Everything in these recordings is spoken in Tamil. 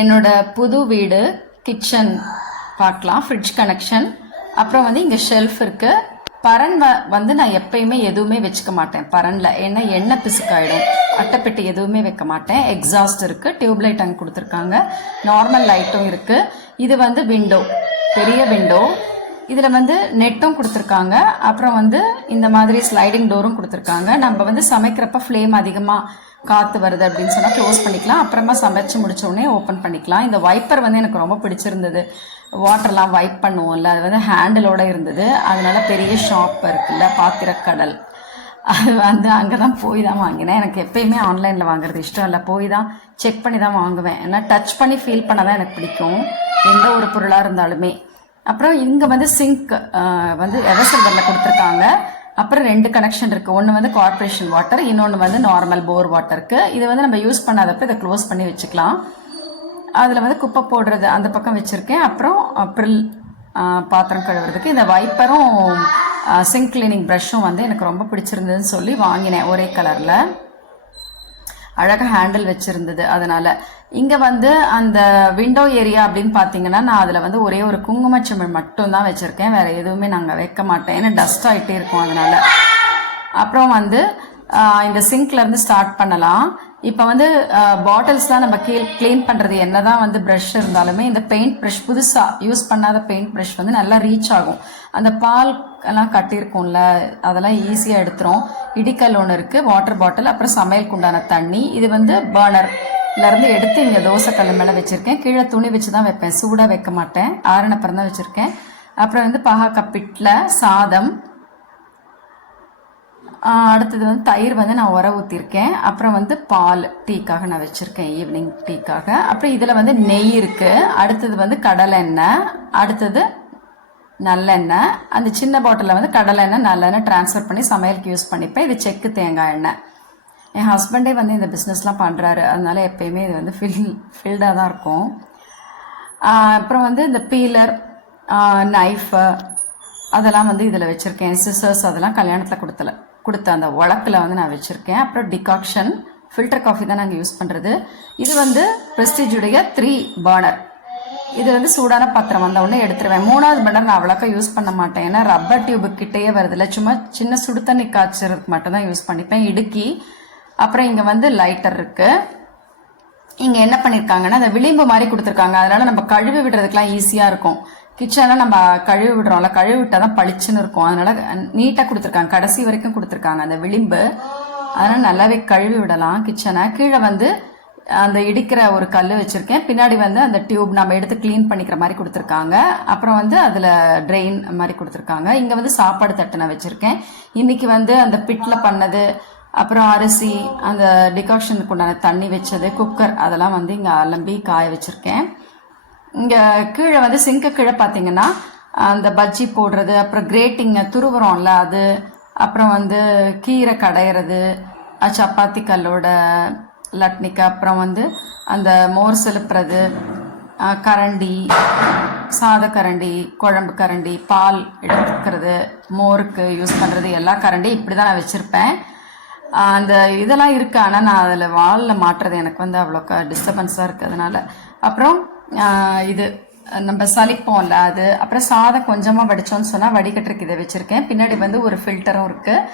என்னோட புது வீடு கிச்சன் பார்க்கலாம். ஃப்ரிட்ஜ் கனெக்ஷன், அப்புறம் வந்து இங்கே ஷெல்ஃப் இருக்குது. பரன் வந்து நான் எப்பயுமே எதுவுமே வச்சுக்க மாட்டேன் பரனில், ஏன்னா எண்ணெய் பிசுக்காயிடும். அட்டைப்பெட்டி எதுவுமே வைக்க மாட்டேன். எக்ஸாஸ்ட் இருக்குது, டியூப்லைட் அங்கே கொடுத்துருக்காங்க, நார்மல் லைட்டும் இருக்குது. இது வந்து விண்டோ, பெரிய விண்டோ. இதில் வந்து நெட்டும் கொடுத்துருக்காங்க. அப்புறம் வந்து இந்த மாதிரி ஸ்லைடிங் டோரும் கொடுத்துருக்காங்க. நம்ம வந்து சமைக்கிறப்ப ஃப்ளேம் அதிகமாக காற்று வருது அப்படின்னு சொன்னால் க்ளோஸ் பண்ணிக்கலாம். அப்புறமா சமைச்சு முடிச்ச உடனே ஓப்பன் பண்ணிக்கலாம். இந்த வைப்பர் வந்து எனக்கு ரொம்ப பிடிச்சிருந்தது. வாட்டர்லாம் வைப் பண்ணுவோம்ல, அது வந்து ஹேண்டிலோடு இருந்தது. அதனால பெரிய ஷாப் இருக்குல்ல, பாத்திரக்கடல், அது வந்து அங்கே தான் போய் தான் வாங்கினேன். எனக்கு எப்பயுமே ஆன்லைனில் வாங்குறது இஷ்டம் இல்லை, போய் தான் செக் பண்ணி தான் வாங்குவேன். ஏன்னா டச் பண்ணி ஃபீல் பண்ண தான் எனக்கு பிடிக்கும், எந்த ஒரு பொருளாக இருந்தாலுமே. அப்புறம் இங்கே வந்து சிங்க் வந்து எவர்சில்வரில் கொடுத்துருக்காங்க. அப்புறம் 2 கனெக்ஷன் இருக்குது. ஒன்று வந்து கார்பரேஷன் வாட்டர், இன்னொன்று வந்து நார்மல் போர் வாட்டருக்கு. இது வந்து நம்ம யூஸ் பண்ணாதப்போ இதை க்ளோஸ் பண்ணி வச்சுக்கலாம். அதில் வந்து குப்பை போடுறது அந்த பக்கம் வச்சுருக்கேன். அப்புறம் ப்ரில் பாத்திரம் கழுவுறதுக்கு இந்த வைப்பரும் சிங்க் கிளீனிங் ப்ரஷ்ஷும் வந்து எனக்கு ரொம்ப பிடிச்சிருந்ததுன்னு சொல்லி வாங்கினேன். ஒரே கலரில் அழகாக ஹேண்டில் வச்சுருந்தது. அதனால் இங்கே வந்து அந்த விண்டோ ஏரியா அப்படின்னு பார்த்தீங்கன்னா, நான் அதில் வந்து ஒரே ஒரு குங்குமச்சிமிழ் மட்டும்தான் வச்சுருக்கேன், வேறு எதுவுமே நாங்கள் வைக்க மாட்டேன், ஏன்னா டஸ்ட் ஆகிட்டே இருக்கும் அதனால். அப்புறம் வந்து இந்த சிங்க்லேருந்து ஸ்டார்ட் பண்ணலாம். இப்போ வந்து பாட்டில்ஸ்லாம் நம்ம க்ளீன் பண்ணுறது என்ன தான் வந்து ப்ரஷ் இருந்தாலுமே, இந்த பெயிண்ட் ப்ரஷ் புதுசாக யூஸ் பண்ணாத பெயிண்ட் ப்ரஷ் வந்து நல்லா ரீச் ஆகும். அந்த பால் எல்லாம் கட்டியிருக்கும்ல, அதெல்லாம் ஈஸியாக எடுத்துரும். இடிக்கல் ஒன்று இருக்குது, வாட்டர் பாட்டில், அப்புறம் சமையலுக்கு உண்டான தண்ணி. இது வந்து பர்னர்லேருந்து எடுத்து இங்கே தோசைக்கல் மேலே வச்சுருக்கேன். கீழே துணி வச்சு தான் வைப்பேன், சூடாக வைக்க மாட்டேன், ஆறுனப்புறம் தான் வச்சுருக்கேன். அப்புறம் வந்து பாகக்கப்பிட்டில் சாதம். அடுத்தது வந்து தயிர் வந்து நான் உர ஊற்றிருக்கேன். அப்புறம் வந்து பால் டீக்காக நான் வச்சுருக்கேன், ஈவினிங் டீக்காக. அப்புறம் இதில் வந்து நெய் இருக்குது. அடுத்தது வந்து கடலெண்ணெய், அடுத்தது நல்லெண்ணெய். அந்த சின்ன பாட்டிலில் வந்து கடலெண்ணெய் நல்லெண்ணெய் ட்ரான்ஸ்ஃபர் பண்ணி சமையலுக்கு யூஸ் பண்ணிப்பேன். இது செக்கு தேங்காய் எண்ணெய். என் ஹஸ்பண்டே வந்து இந்த பிஸ்னஸ்லாம் பண்ணுறாரு, அதனால எப்பயுமே இது வந்து ஃபில்டாக தான் இருக்கும். அப்புறம் வந்து இந்த பீலர், நைஃபு அதெல்லாம் வந்து இதில் வச்சுருக்கேன். சிசர்ஸ் அதெல்லாம் கல்யாணத்தில் கொடுத்த அந்த உழப்பில் வந்து நான் வச்சுருக்கேன். அப்புறம் டிகாக்ஷன், ஃபில்டர் காஃபி தான் நாங்கள் யூஸ் பண்ணுறது. இது வந்து ப்ரெஸ்டீஜுடைய 3 பர்னர். இது வந்து சூடான பாத்திரம் வந்த உடனே எடுத்துருவேன். 3வது பர்னர் நான் அவ்வளோக்கா யூஸ் பண்ண மாட்டேன், ஏன்னா ரப்பர் டியூபு கிட்டேயே வருதில்ல, சும்மா சின்ன சுடு தண்ணி காய்ச்சறதுக்கு மட்டும் தான் யூஸ் பண்ணிப்பேன், இடுக்கி. அப்புறம் இங்கே வந்து லைட்டர் இருக்குது. இங்கே என்ன பண்ணியிருக்காங்கன்னா, அந்த விளிம்பு மாதிரி கொடுத்துருக்காங்க, அதனால் நம்ம கழுவி விடுறதுக்கெலாம் ஈஸியாக இருக்கும். கிச்சனில் நம்ம கழுவி விடுறோம்ல, கழுவி விட்டால் தான் பளிச்சுன்னு இருக்கும், அதனால் நீட்டாக கொடுத்துருக்காங்க, கடைசி வரைக்கும் கொடுத்துருக்காங்க அந்த விளிம்பு. அதனால் நல்லாவே கழுவி விடலாம் கிச்சனை. கீழே வந்து அந்த இடிக்கிற ஒரு கல் வச்சுருக்கேன். பின்னாடி வந்து அந்த டியூப் நம்ம எடுத்து க்ளீன் பண்ணிக்கிற மாதிரி கொடுத்துருக்காங்க. அப்புறம் வந்து அதில் ட்ரெயின் மாதிரி கொடுத்துருக்காங்க. இங்கே வந்து சாப்பாடு தட்டு நான் வச்சுருக்கேன். இன்றைக்கி வந்து அந்த பிட்டில் பண்ணது, அப்புறம் அரிசி, அந்த டிகாக்ஷனுக்கு உண்டான தண்ணி வச்சது, குக்கர், அதெல்லாம் வந்து இங்கே அலம்பி காய வச்சுருக்கேன். இங்கே கீழே வந்து சிங்க்கு கீழே பார்த்தீங்கன்னா அந்த பஜ்ஜி போடுறது, அப்புறம் கிரேட்டிங் துருவுறோம்ல அது, அப்புறம் வந்து கீரை கடையிறது, சப்பாத்தி கல்லோட லட்னிக்கு, அப்புறம் வந்து அந்த மோர் செலுப்புறது, கரண்டி, சாத கரண்டி, குழம்பு கரண்டி, பால் எடுத்துக்கிறது, மோருக்கு யூஸ் பண்ணுறது, எல்லா கரண்டி இப்படி தான் நான் வச்சுருப்பேன். அந்த இதெல்லாம் இருக்குது, ஆனால் நான் அதில் வாலில் மாட்டுறது எனக்கு வந்து அவ்வளோக்கா டிஸ்டர்பன்ஸாக இருக்குது, அதனால். அப்புறம் இது நம்ம சலிப்போம்ல அது, அப்புறம் சாதம் கொஞ்சமாக வடித்தோன்னு சொன்னால் வடிகட்டுறதுக்கு இதை வச்சுருக்கேன். பின்னாடி வந்து ஒரு ஃபில்டரும் இருக்குது.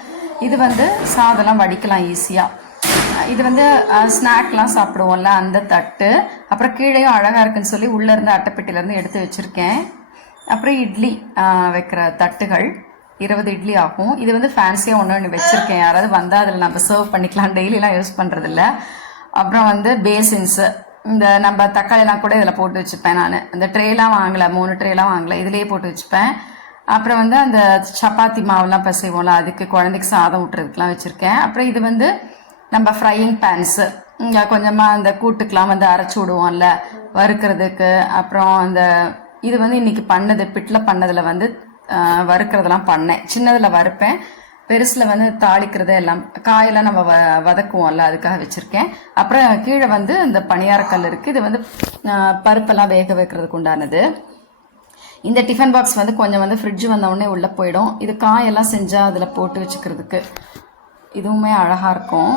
இது வந்து சாதம்லாம் வடிக்கலாம் ஈஸியாக. இது வந்து ஸ்நாக்லாம் சாப்பிடுவோம்ல அந்த தட்டு. அப்புறம் கீழேயும் அழகாக இருக்குன்னு சொல்லி உள்ளேருந்து அட்டைப்பெட்டிலேருந்து எடுத்து வச்சுருக்கேன். அப்புறம் இட்லி வைக்கிற தட்டுகள் 20 இட்லி ஆகும். இது வந்து ஃபேன்சியாக ஒன்று வச்சுருக்கேன், யாராவது வந்தால் அதில் நம்ம சர்வ் பண்ணிக்கலாம், டெய்லிலாம் யூஸ் பண்ணுறதில்ல. அப்புறம் வந்து பேசின்ஸு, இந்த நம்ம தக்காளிலாம் கூட இதில் போட்டு வச்சுப்பேன். நான் இந்த ட்ரேலாம் வாங்கலை, 3 ட்ரேலாம் வாங்கலை, இதிலேயே போட்டு வச்சுப்பேன். அப்புறம் வந்து அந்த சப்பாத்தி மாவுலாம் பசைவோம்ல, அதுக்கு குழந்தைக்கு சாதம் விட்டுறதுக்குலாம் வச்சுருக்கேன். அப்புறம் இது வந்து நம்ம ஃப்ரையிங் பேன்ஸு, இங்கே கொஞ்சமாக அந்த கூட்டுக்கெலாம் வந்து அரைச்சி விடுவோம்ல வறுக்கிறதுக்கு. அப்புறம் அந்த இது வந்து இன்றைக்கி பண்ணது, பிட்டில் பண்ணதில் வந்து வறுக்கிறதெல்லாம் பண்ணேன். சின்னதில் வறுப்பேன், பெருசில் வந்து தாளிக்கிறது எல்லாம், காயெல்லாம் நம்ம வதக்குவோம்ல அதுக்காக வச்சுருக்கேன். அப்புறம் கீழே வந்து இந்த பணியாரக்கல் இருக்குது. இது வந்து பருப்பெல்லாம் வேக வைக்கிறதுக்கு உண்டானது. இந்த டிஃபன் பாக்ஸ் வந்து கொஞ்சம் வந்து ஃப்ரிட்ஜ் வந்தவுடனே உள்ளே போயிடும். இது காயெல்லாம் செஞ்சால் அதில் போட்டு வச்சுக்கிறதுக்கு இதுவுமே அழகாக இருக்கும்.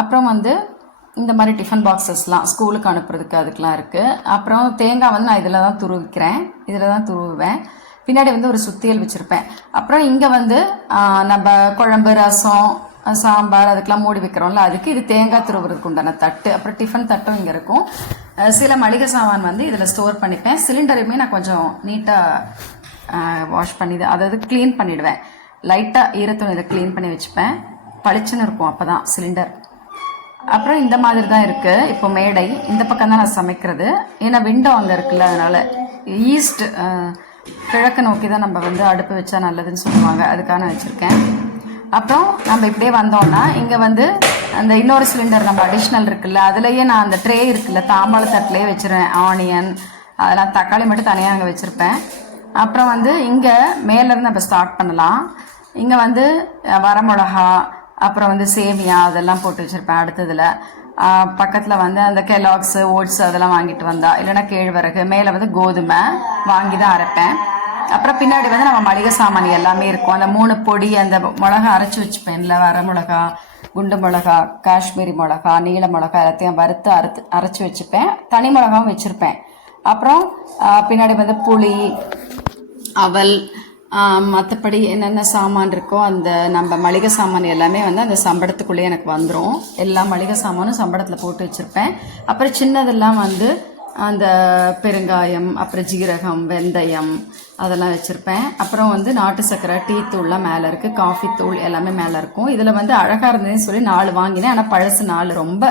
அப்புறம் வந்து இந்த மாதிரி டிஃபன் பாக்ஸஸ்லாம் ஸ்கூலுக்கு அனுப்புறதுக்கு அதுக்கெலாம் இருக்குது. அப்புறம் தேங்காய் வந்து நான் இதில் தான் துருவிக்கிறேன், இதில் தான் துருவுவேன். பின்னாடி வந்து ஒரு சுத்தியல் வச்சுருப்பேன். அப்புறம் இங்கே வந்து நம்ம குழம்பு, ரசம், சாம்பார் அதுக்கெலாம் மூடி வைக்கிறோம்ல, அதுக்கு இது தேங்காய் துருவுறதுக்கு உண்டான தட்டு. அப்புறம் டிஃபன் தட்டும் இங்கே இருக்கும். சில மளிகை சாமான் வந்து இதில் ஸ்டோர் பண்ணிப்பேன். சிலிண்டருமே நான் கொஞ்சம் நீட்டாக வாஷ் பண்ணி அதாவது க்ளீன் பண்ணிவிடுவேன். லைட்டாக ஈரத்துணி இதை க்ளீன் பண்ணி வச்சுப்பேன். பளிச்சுன்னு இருக்கும் அப்போ தான் சிலிண்டர். அப்புறம் இந்த மாதிரி தான் இருக்குது. இப்போ மேடை இந்த பக்கம் தான் நான் சமைக்கிறது. ஏன்னா விண்டோ அங்கே இருக்குல்ல, அதனால் ஈஸ்ட் கிழக்கு நோக்கி தான் நம்ம வந்து அடுப்பு வச்சா நல்லதுன்னு சொல்லுவாங்க, அதுக்காக நான் வச்சுருக்கேன். அப்புறம் நம்ம இப்படியே வந்தோம்னா இங்கே வந்து அந்த இன்னொரு சிலிண்டர் நம்ம அடிஷ்னல் இருக்குல்ல, அதுலேயே நான் அந்த ட்ரே இருக்குல்ல தாம்பாள தட்டிலேயே வச்சுருவேன். ஆனியன் அதெல்லாம் தக்காளி மட்டும் தனியாக அங்கே வச்சுருப்பேன். அப்புறம் வந்து இங்கே மேலேருந்து நம்ம ஸ்டார்ட் பண்ணலாம். இங்கே வந்து வரமிளகா, அப்புறம் வந்து சேமியா அதெல்லாம் போட்டு வச்சுருப்பேன். அடுத்ததில் பக்கத்தில் வந்து அந்த கெலாக்ஸு, ஓட்ஸ் அதெல்லாம் வாங்கிட்டு வந்தா, இல்லைன்னா கேழ்வரகு, மேலே வந்து கோதுமை வாங்கி தான் அரைப்பேன். அப்புறம் பின்னாடி வந்து நம்ம மளிகை சாமான் எல்லாமே இருக்கும். அந்த 3 பொடி, அந்த மிளகா அரைச்சி வச்சுப்பேன்ல, வரமிளகா, குண்டு மிளகா, காஷ்மீரி மிளகா, நீல மிளகா எல்லாத்தையும் வறுத்து அரைச்சி வச்சுப்பேன். தனி மிளகாவும் வச்சுருப்பேன். அப்புறம் பின்னாடி வந்து புளி, அவல், மற்றபடி என்னென்ன சாமான் இருக்கோ அந்த நம்ம மளிகை சாமான் எல்லாமே வந்து அந்த சம்பளத்துக்குள்ளேயே எனக்கு வந்துடும். எல்லா மளிகை சாமானும் சம்பளத்தில் போட்டு வச்சுருப்பேன். அப்புறம் சின்னதெல்லாம் வந்து அந்த பெருங்காயம், அப்புறம் ஜீரகம், வெந்தயம் அதெல்லாம் வச்சுருப்பேன். அப்புறம் வந்து நாட்டு சர்க்கரை, டீ தூள்லாம் மேலே இருக்குது, காஃபி தூள் எல்லாமே மேலே இருக்கும். இதில் வந்து அழகாக இருந்ததுன்னு சொல்லி 4 வாங்கினேன். ஆனால் பழசு 4 ரொம்ப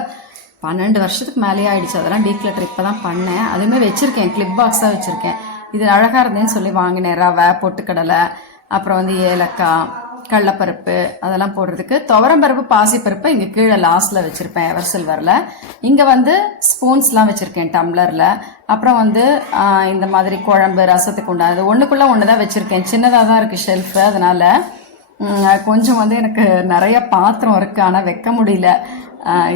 12 வருஷத்துக்கு மேலேயே ஆயிடுச்சு. அதெல்லாம் டீக்ளட்டர் இப்போ தான் பண்ணேன். அதுவுமே வச்சுருக்கேன், கிளிப் பாக்ஸாக வச்சுருக்கேன். இது அழகாக இருந்தேன்னு சொல்லி வாங்கினேன். ரவை, பொட்டுக்கடலை, அப்புறம் வந்து ஏலக்காய், கடலப்பருப்பு அதெல்லாம் போடுறதுக்கு. துவரம்பருப்பு, பாசிப்பருப்பு இங்கே கீழே லாஸ்ட்டில் வச்சுருப்பேன் எவர் சில்வரில். இங்கே வந்து ஸ்பூன்ஸ்லாம் வச்சுருக்கேன் டம்ளரில். அப்புறம் வந்து இந்த மாதிரி குழம்பு, ரசத்துக்கு உண்டானது ஒன்றுக்குள்ளே ஒன்று தான் வச்சுருக்கேன். சின்னதாக தான் இருக்குது ஷெல்ஃபு, அதனால் கொஞ்சம் வந்து எனக்கு நிறைய பாத்திரம் இருக்குது, ஆனால் வைக்க முடியல.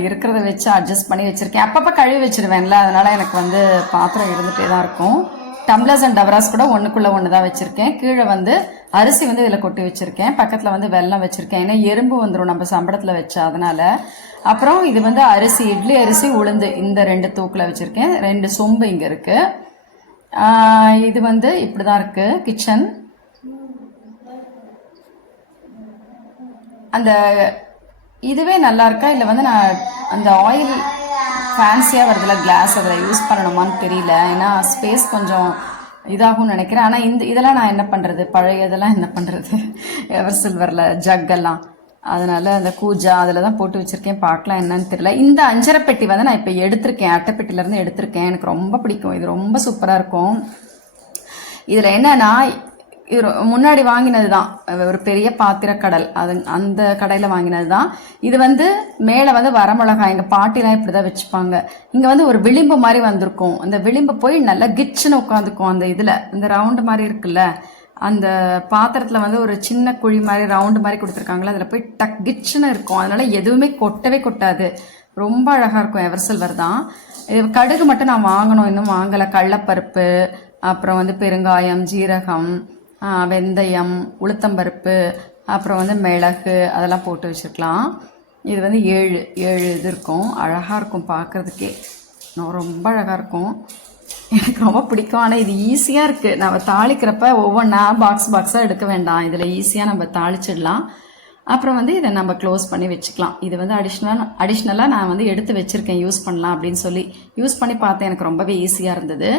இருக்கிறத வச்சு அட்ஜஸ்ட் பண்ணி வச்சுருக்கேன். அப்பப்போ கழுவி வச்சுருவேன்ல, அதனால் எனக்கு வந்து பாத்திரம் இருந்துகிட்டே தான் இருக்கும். டம்ளர்ஸ் அண்ட் டவராஸ் கூட ஒன்றுக்குள்ளே ஒன்று தான் வச்சுருக்கேன். கீழே வந்து அரிசி வந்து இதில் கொட்டி வச்சுருக்கேன். பக்கத்தில் வந்து வெல்லம் வச்சுருக்கேன், ஏன்னா எறும்பு வந்துடும் நம்ம சம்பளத்தில் வச்சா, அதனால். அப்புறம் இது வந்து அரிசி, இட்லி அரிசி, உளுந்து இந்த 2 தூக்கில் வச்சுருக்கேன். 2 சொம்பு இங்கே இருக்குது. இது வந்து இப்படி தான் இருக்குது கிச்சன். அந்த இதுவே நல்லா இருக்கா இல்லை வந்து நான் அந்த ஆயில் ஃபேன்சியாக வருதுல கிளாஸ், அதில் யூஸ் பண்ணணுமான்னு தெரியல. ஏன்னா ஸ்பேஸ் கொஞ்சம் இதாகும்னு நினைக்கிறேன். ஆனால் இதெல்லாம் நான் என்ன பண்ணுறது, பழையதெல்லாம் என்ன பண்ணுறது, எவர் சில்வரில் ஜக்கெல்லாம், அதனால் அந்த கூஜா அதில் தான் போட்டு வச்சுருக்கேன். பார்க்கலாம் என்னன்னு தெரியல. இந்த அஞ்சரை பெட்டி வந்து நான் இப்போ எடுத்திருக்கேன், அட்டைப்பெட்டிலேருந்து எடுத்திருக்கேன். எனக்கு ரொம்ப பிடிக்கும், இது ரொம்ப சூப்பராக இருக்கும். இதில் என்னன்னா இது முன்னாடி வாங்கினது தான், ஒரு பெரிய பாத்திர கடல், அது அந்த கடையில் வாங்கினது தான். இது வந்து மேலே வந்து வரமிளகாய், எங்கள் பாட்டிலாம் இப்படி தான் வச்சுப்பாங்க. இங்கே வந்து ஒரு விளிம்பு மாதிரி வந்திருக்கும். அந்த விளிம்பு போய் நல்லா கிச்சுன்னு உட்காந்துக்கும். அந்த இதில் இந்த ரவுண்டு மாதிரி இருக்குல்ல, அந்த பாத்திரத்தில் வந்து ஒரு சின்ன குழி மாதிரி ரவுண்டு மாதிரி கொடுத்துருக்காங்களா, அதில் போய் டக் கிச்சுன்னு இருக்கும். அதனால எதுவுமே கொட்டவே கொட்டாது, ரொம்ப அழகாக இருக்கும். எவர் சில்வர் தான். கடுகு மட்டும் நான் வாங்கணும், இன்னும் வாங்கலை. கடலப்பருப்பு, அப்புறம் வந்து பெருங்காயம், ஜீரகம், வெந்தயம், உளுத்தம்பருப்பு, அப்புறம் வந்து மிளகு அதெல்லாம் போட்டு வச்சுருக்கலாம். இது வந்து 7 இது இருக்கும். அழகாக இருக்கும் பார்க்குறதுக்கே, ரொம்ப அழகாக இருக்கும். எனக்கு ரொம்ப பிடிக்கும். ஆனால் இது ஈஸியாக இருக்குது. நம்ம தாளிக்கிறப்ப ஒவ்வொன்றா பாக்ஸாக எடுக்க வேண்டாம், இதில் ஈஸியாக நம்ம தாளிச்சிடலாம். அப்புறம் வந்து இதை நம்ம க்ளோஸ் பண்ணி வச்சுக்கலாம். இது வந்து அடிஷ்னலாக நான் வந்து எடுத்து வச்சுருக்கேன், யூஸ் பண்ணலாம் அப்படின்னு சொல்லி யூஸ் பண்ணி பார்த்தேன். எனக்கு ரொம்பவே ஈஸியாக இருந்தது.